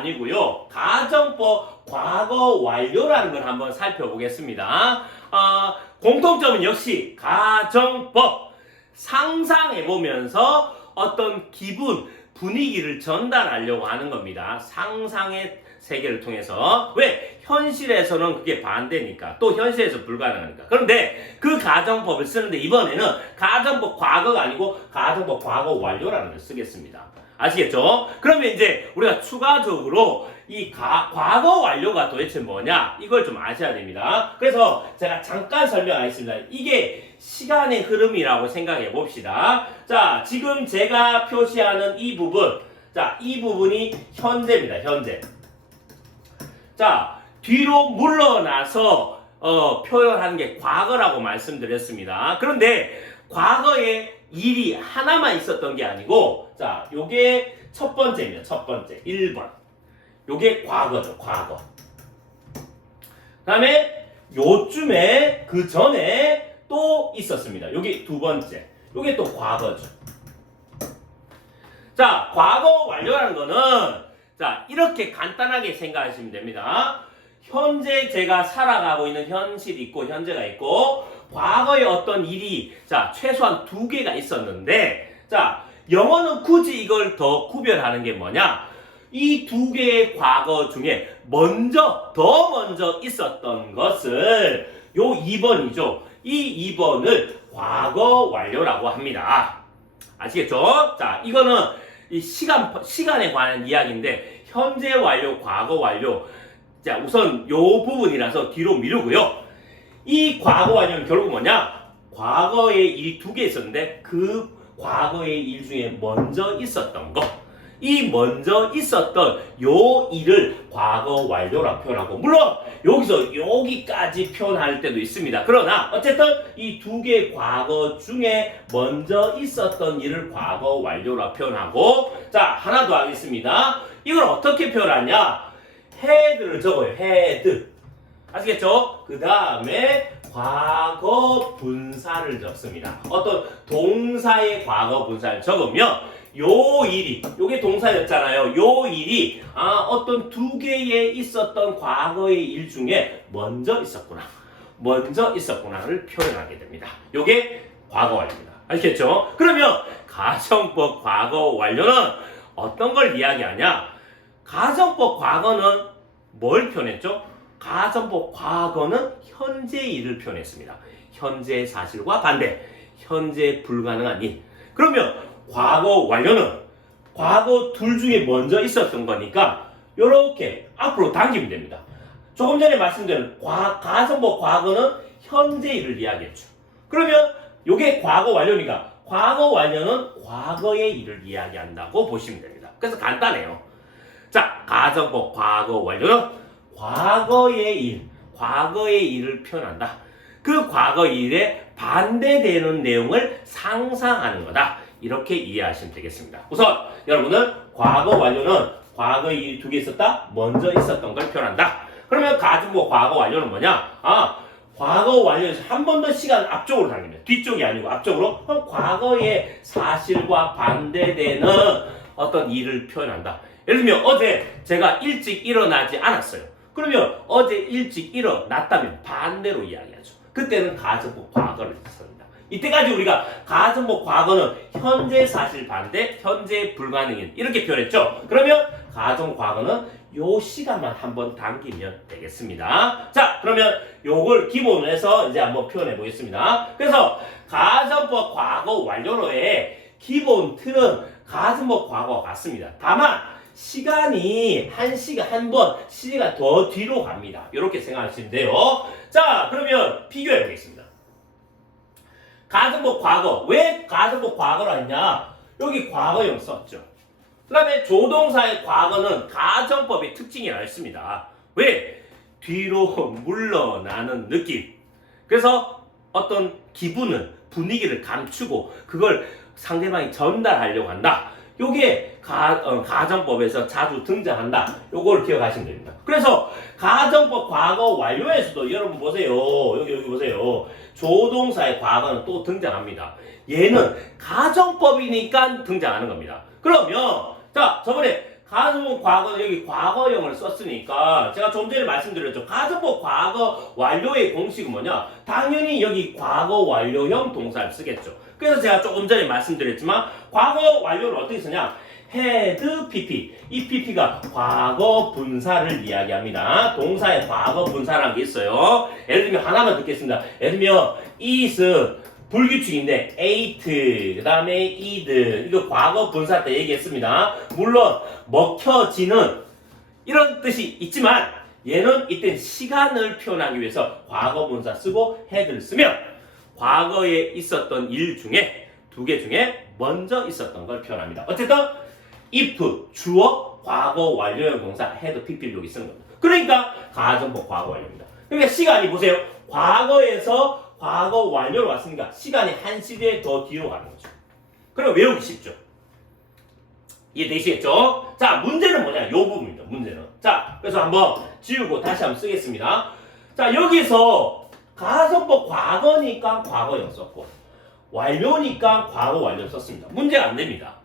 아니고요. 가정법 과거 완료라는 걸 한번 살펴보겠습니다. 공통점은 역시 가정법. 상상해보면서 어떤 기분, 분위기를 전달하려고 하는 겁니다. 상상의 세계를 통해서. 왜? 현실에서는 그게 반대니까. 또 현실에서 불가능하니까. 그런데 그 가정법을 쓰는데 이번에는 가정법 과거가 아니고 가정법 과거 완료라는 걸 쓰겠습니다. 아시겠죠? 그러면 이제 우리가 추가적으로 이 과거 완료가 도대체 뭐냐? 이걸 좀 아셔야 됩니다. 그래서 제가 잠깐 설명하겠습니다. 이게 시간의 흐름이라고 생각해 봅시다. 자, 지금 제가 표시하는 이 부분. 자, 이 부분이 현재입니다. 현재. 자, 뒤로 물러나서 표현하는 게 과거라고 말씀드렸습니다. 그런데 과거에 일이 하나만 있었던 게 아니고, 자, 요게 첫 번째입니다. 첫 번째. 1번. 요게 과거죠. 과거. 그 다음에 요쯤에 그 전에 또 있었습니다. 요게 두 번째. 요게 또 과거죠. 자, 과거 완료라는 거는 자, 이렇게 간단하게 생각하시면 됩니다. 현재 제가 살아가고 있는 현실이 있고 현재가 있고 과거에 어떤 일이 자, 최소한 두 개가 있었는데 자, 영어는 굳이 이걸 더 구별하는 게 뭐냐? 이 두 개의 과거 중에 더 먼저 있었던 것을 요 2번이죠. 이 2번을 과거 완료라고 합니다. 아시겠죠? 자, 이거는 이 시간에 관한 이야기인데 현재 완료, 과거 완료. 자, 우선 요 부분이라서 뒤로 미루고요. 이 과거 완료는 결국 뭐냐? 과거에 일이 두 개 있었는데 그 과거의 일 중에 먼저 있었던 거. 이 먼저 있었던 요 일을 과거 완료라고 표현하고 물론 여기서 여기까지 표현할 때도 있습니다. 그러나 어쨌든 이 두 개의 과거 중에 먼저 있었던 일을 과거 완료라고 표현하고 자, 하나 더 하겠습니다. 이걸 어떻게 표현하냐? had를 적어요. had. 아시겠죠? 그 다음에 과거 분사를 적습니다. 어떤 동사의 과거 분사를 적으면 요 일이, 요게 동사였잖아요. 요 일이 어떤 두 개의 있었던 과거의 일 중에 먼저 있었구나를 표현하게 됩니다. 요게 과거 완료입니다. 아시겠죠? 그러면 가정법 과거 완료는 어떤 걸 이야기하냐? 가정법 과거는 뭘 표현했죠? 가정법 과거는 현재 일을 표현했습니다. 현재 사실과 반대, 현재 불가능한 일. 그러면 과거 완료는 과거 둘 중에 먼저 있었던 거니까 이렇게 앞으로 당기면 됩니다. 조금 전에 말씀드린 가정법 과거는 현재 일을 이야기했죠. 그러면 이게 과거 완료니까 과거 완료는 과거의 일을 이야기한다고 보시면 됩니다. 그래서 간단해요. 자, 가정법 과거 완료는 과거의 일을 표현한다. 그 과거 일에 반대되는 내용을 상상하는 거다. 이렇게 이해하시면 되겠습니다. 우선 여러분은 과거 완료는 과거의 일이 두 개 있었다. 먼저 있었던 걸 표현한다. 그러면 가정법 과거 완료는 뭐냐? 과거 완료에서 한 번 더 시간 앞쪽으로 당깁니다. 뒤쪽이 아니고 앞쪽으로. 그럼 과거의 사실과 반대되는 어떤 일을 표현한다. 예를 들면 어제 제가 일찍 일어나지 않았어요. 그러면 어제 일찍 일어났다면 반대로 이야기하죠. 그때는 가정법 과거를 씁니다. 이때까지 우리가 가정법 과거는 현재 사실 반대, 현재 불가능인 이렇게 표현했죠. 그러면 가정 과거는 요 시간만 한번 당기면 되겠습니다. 자, 그러면 요걸 기본으로 해서 이제 한번 표현해 보겠습니다. 그래서 가정법 과거 완료로의 기본 틀은 가정법 과거와 같습니다. 다만 시간이 한 번 시간 더 뒤로 갑니다. 이렇게 생각하시면 돼요. 자, 그러면 비교해 보겠습니다. 가정법 과거. 왜 가정법 과거라 했냐? 여기 과거형 썼죠. 그 다음에 조동사의 과거는 가정법의 특징이라 했습니다. 왜? 뒤로 물러나는 느낌. 그래서 어떤 기분을, 분위기를 감추고 그걸 상대방이 전달하려고 한다. 요게 가정법에서 자주 등장한다. 요걸 기억하시면 됩니다. 그래서 가정법 과거 완료에서도 여러분 보세요. 여기 보세요. 조동사의 과거는 또 등장합니다. 얘는 가정법이니까 등장하는 겁니다. 그러면 자, 저번에 가정법 과거는 여기 과거형을 썼으니까 제가 좀 전에 말씀드렸죠. 가정법 과거 완료의 공식은 뭐냐? 당연히 여기 과거 완료형 동사를 쓰겠죠. 그래서 제가 조금 전에 말씀드렸지만 과거 완료를 어떻게 쓰냐? had pp. 이 pp가 과거 분사를 이야기합니다. 동사의 과거 분사라는 게 있어요. 예를 들면 하나만 듣겠습니다. 예를 들면 is 불규칙인데 ate 그 다음에 id 이거 과거 분사 때 얘기했습니다. 물론 먹혀지는 이런 뜻이 있지만 얘는 이때 시간을 표현하기 위해서 과거 분사 쓰고 had를 쓰면 과거에 있었던 일 중에 두 개 중에 먼저 있었던 걸 표현합니다. 어쨌든 if 주어 과거 완료형 동사 had pp를 여기 쓰는 겁니다. 그러니까 가정법 과거 완료입니다. 그러니까 시간이 보세요. 과거에서 과거 완료로 왔으니까 시간이 한 시대 더 뒤로 가는 거죠. 그럼 외우기 쉽죠. 이해되시겠죠? 자, 문제는 뭐냐? 이 부분입니다. 문제는. 자, 그래서 한번 지우고 다시 한번 쓰겠습니다. 자, 여기서 가정법 과거니까 과거형 썼고 완료니까 과거 완료 썼습니다. 문제가 안 됩니다.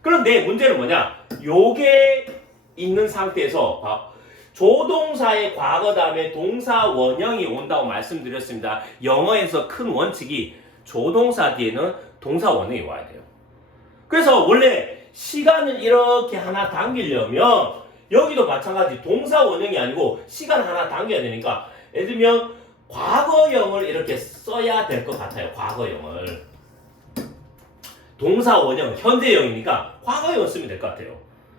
그런데 문제는 뭐냐? 요게 있는 상태에서 조동사의 과거 다음에 동사 원형이 온다고 말씀드렸습니다. 영어에서 큰 원칙이 조동사 뒤에는 동사 원형이 와야 돼요. 그래서 원래 시간을 이렇게 하나 당기려면 여기도 마찬가지 동사 원형이 아니고 시간 하나 당겨야 되니까 예를 들면 과거형을 이렇게 써야 될 것 같아요. 과거형을. 동사 원형, 현재형이니까 과거형을 쓰면 될 것 같아요.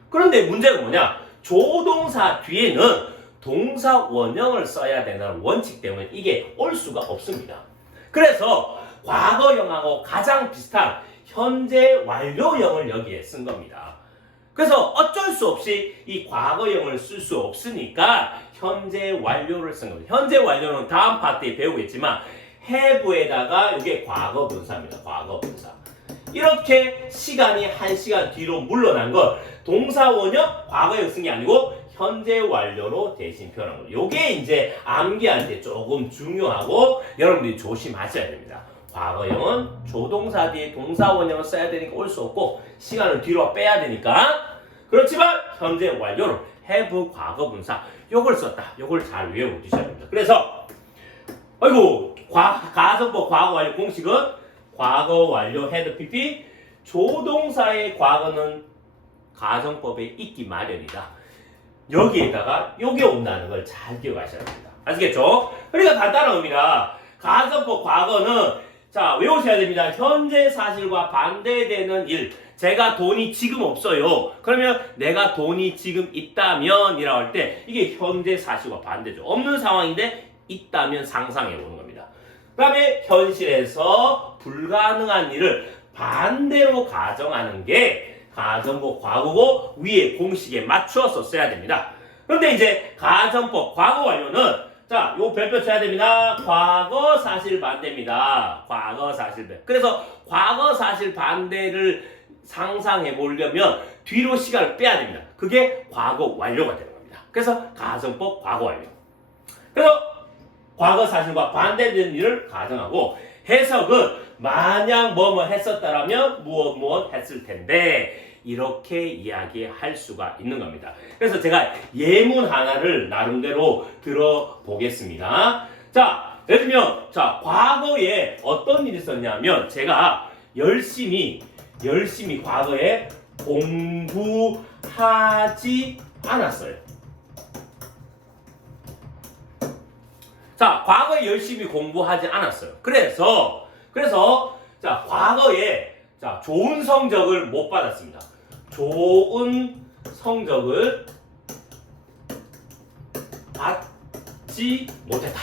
그런데 문제는 뭐냐? 조동사 뒤에는 동사 원형을 써야 된다는 원칙 때문에 이게 올 수가 없습니다. 그래서 과거형하고 가장 비슷한 현재 완료형을 여기에 쓴 겁니다. 그래서 어쩔 수 없이 이 과거형을 쓸 수 없으니까 현재 완료를 쓴 겁니다. 현재 완료는 다음 파트에 배우겠지만 have에다가 이게 과거 분사입니다. 과거 분사. 이렇게 시간이 1시간 뒤로 물러난 걸 동사 원형 과거형 쓴 게 아니고 현재 완료로 대신 표현한 거예요. 요게 이제 암기할 때 조금 중요하고 여러분들이 조심하셔야 됩니다. 과거형은 조동사 뒤에 동사 원형을 써야 되니까 올 수 없고 시간을 뒤로 빼야 되니까 그렇지만 현재 완료로 have 과거 분사 요걸 썼다. 요걸 잘 외우고 두셔야 됩니다. 그래서 아이고 가정법 과거 완료 공식은 과거 완료 had pp 조동사의 과거는 가정법에 있기 마련이다. 여기에다가 요게 온다는 걸 잘 기억하셔야 됩니다. 아시겠죠? 그러니까 간단한 의미가 가정법 과거는 자 외우셔야 됩니다. 현재 사실과 반대되는 일. 제가 돈이 지금 없어요. 그러면 내가 돈이 지금 있다면 이라고 할 때 이게 현재 사실과 반대죠. 없는 상황인데 있다면 상상해 보는 겁니다. 그 다음에 현실에서 불가능한 일을 반대로 가정하는 게 가정법 과거고 위에 공식에 맞추어서 써야 됩니다. 그런데 이제 가정법 과거 완료는 자, 요 별표 쳐야 됩니다. 과거 사실 반대입니다. 과거 사실 반대. 그래서 과거 사실 반대를 상상해 보려면 뒤로 시간을 빼야 됩니다. 그게 과거 완료가 되는 겁니다. 그래서 가정법 과거 완료. 그래서 과거 사실과 반대되는 일을 가정하고 해석은 만약 뭐뭐 했었다라면 무엇 했을 텐데 이렇게 이야기할 수가 있는 겁니다. 그래서 제가 예문 하나를 나름대로 들어보겠습니다. 자, 예를 들면 자 과거에 어떤 일이 있었냐면 제가 열심히 과거에 공부하지 않았어요. 자, 과거에 열심히 공부하지 않았어요. 그래서 자, 과거에 자, 좋은 성적을 못 받았습니다. 좋은 성적을 받지 못했다.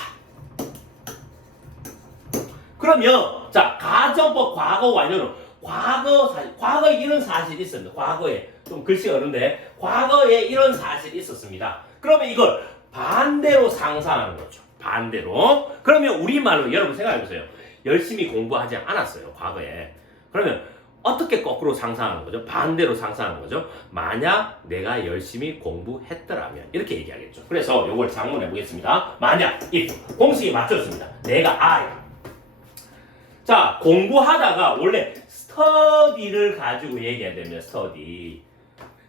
그러면 자, 가정법 과거 완료는 과거에 이런 사실이 있었는데 과거에 좀 글씨가 어려운데 과거에 이런 사실이 있었습니다. 그러면 이걸 반대로 상상하는 거죠. 반대로. 그러면 우리말로 여러분 생각해보세요. 열심히 공부하지 않았어요. 과거에. 그러면 어떻게 거꾸로 상상하는 거죠? 반대로 상상하는 거죠? 만약 내가 열심히 공부했더라면 이렇게 얘기하겠죠. 그래서 이걸 작문해 보겠습니다. 만약 if 공식이 맞췄습니다. 내가 I 자 공부하다가 원래 study를 가지고 얘기해야 됩니다. study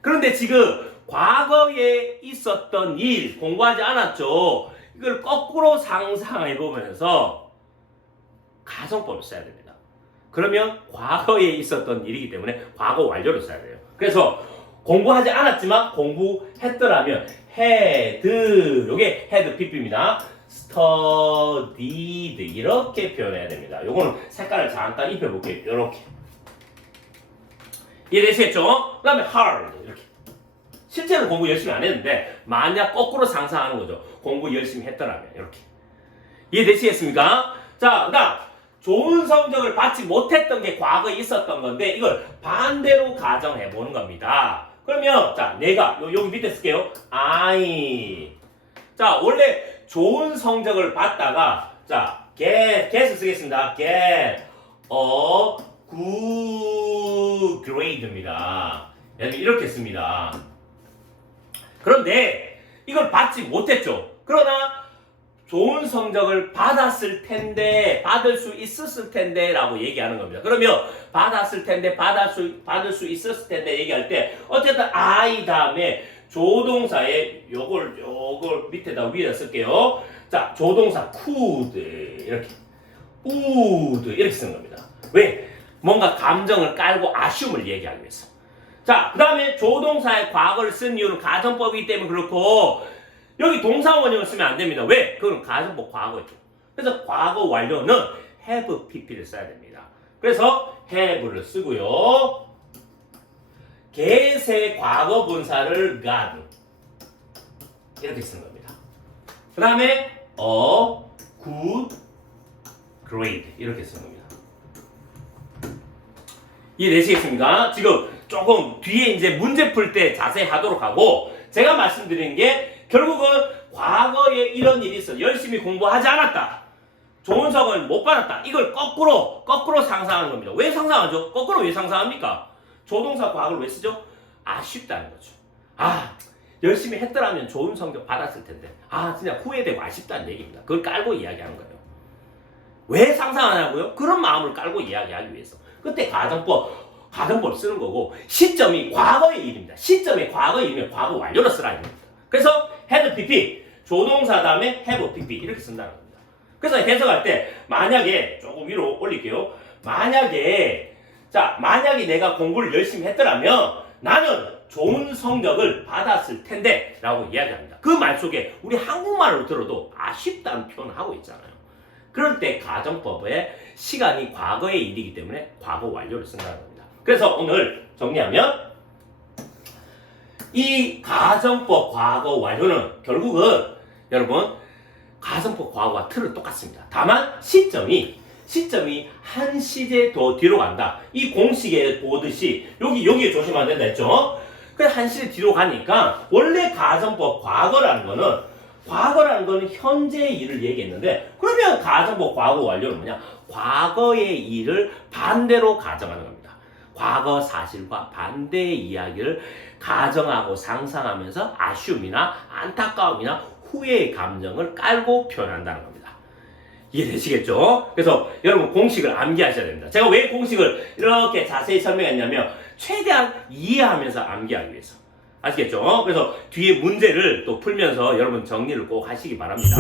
그런데 지금 과거에 있었던 일 공부하지 않았죠. 이걸 거꾸로 상상해 보면서 가정법을 써야 됩니다. 그러면 과거에 있었던 일이기 때문에 과거 완료를 써야 돼요. 그래서 공부하지 않았지만 공부했더라면 had, 요게 had pp입니다. studied 이렇게 표현해야 됩니다. 요거는 색깔을 잠깐 입혀볼게요. 이렇게 이해되시겠죠? 그 다음에 hard 이렇게 실제로 공부 열심히 안 했는데 만약 거꾸로 상상하는 거죠. 공부 열심히 했더라면 이렇게 이해되시겠습니까? 자, 그다음 좋은 성적을 받지 못했던 게 과거에 있었던 건데 이걸 반대로 가정해 보는 겁니다. 그러면 자 내가 여기 밑에 쓸게요. I 자 원래 좋은 성적을 받다가 자 get을 쓰겠습니다. get a good grade입니다. 이렇게 씁니다. 그런데 이걸 받지 못했죠. 그러나 좋은 성적을 받았을 텐데, 받을 수 있었을 텐데 라고 얘기하는 겁니다. 그러면 받았을 텐데, 받을 수 있었을 텐데 얘기할 때 어쨌든 I 다음에 조동사에 요걸 밑에다 위에다 쓸게요. 자, 조동사 could 이렇게 would 이렇게 쓰는 겁니다. 왜? 뭔가 감정을 깔고 assume을 얘기하기 위해서. 자, 그 다음에 조동사의 과거를 쓴 이유는 가정법이기 때문에 그렇고 여기 동사 원형을 쓰면 안 됩니다. 왜? 그건 가정법 과거죠. 그래서 과거 완료는 have pp를 써야 됩니다. 그래서 have를 쓰고요. get의 과거 분사를 got 이렇게 쓰는 겁니다. 그 다음에 good grade 이렇게 쓰는 겁니다. 이해되시겠습니까? 지금 조금 뒤에 이제 문제 풀 때 자세히 하도록 하고 제가 말씀드린 게 결국은 과거에 이런 일이 있어. 열심히 공부하지 않았다. 좋은 성을 못 받았다. 이걸 거꾸로 상상하는 겁니다. 왜 상상하죠? 거꾸로 왜 상상합니까? 조동사 과거를 왜 쓰죠? 아쉽다는 거죠. 아, 열심히 했더라면 좋은 성적 받았을 텐데. 아, 진짜 후회되고 아쉽다는 얘기입니다. 그걸 깔고 이야기하는 거예요. 왜 상상하냐고요? 그런 마음을 깔고 이야기하기 위해서. 그때 가정법 쓰는 거고 시점이 과거의 일입니다. 시점이 과거의 일이면 과거 완료로 쓰라는 겁니다. 그래서 had pp, 조동사 다음에 have pp 이렇게 쓴다는 겁니다. 그래서 해석할 때 만약에 조금 위로 올릴게요. 만약에 내가 공부를 열심히 했더라면 나는 좋은 성적을 받았을 텐데 라고 이야기합니다. 그 말 속에 우리 한국말로 들어도 아쉽다는 표현을 하고 있잖아요. 그럴 때 가정법에 시간이 과거의 일이기 때문에 과거 완료를 쓴다는 겁니다. 그래서 오늘 정리하면 이 가정법 과거 완료는 결국은 여러분 가정법 과거와 틀은 똑같습니다. 다만 시점이 한 시제 더 뒤로 간다. 이 공식에 보듯이 여기에 조심하면 된다 했죠. 그래서 한 시제 뒤로 가니까 원래 가정법 과거라는 거는 현재의 일을 얘기했는데 그러면 가정법 과거 완료는 뭐냐? 과거의 일을 반대로 가정하는 겁니다. 과거 사실과 반대의 이야기를 가정하고 상상하면서 아쉬움이나 안타까움이나 후회의 감정을 깔고 표현한다는 겁니다. 이해되시겠죠? 그래서 여러분 공식을 암기하셔야 됩니다. 제가 왜 공식을 이렇게 자세히 설명했냐면 최대한 이해하면서 암기하기 위해서. 아시겠죠? 그래서 뒤에 문제를 또 풀면서 여러분 정리를 꼭 하시기 바랍니다.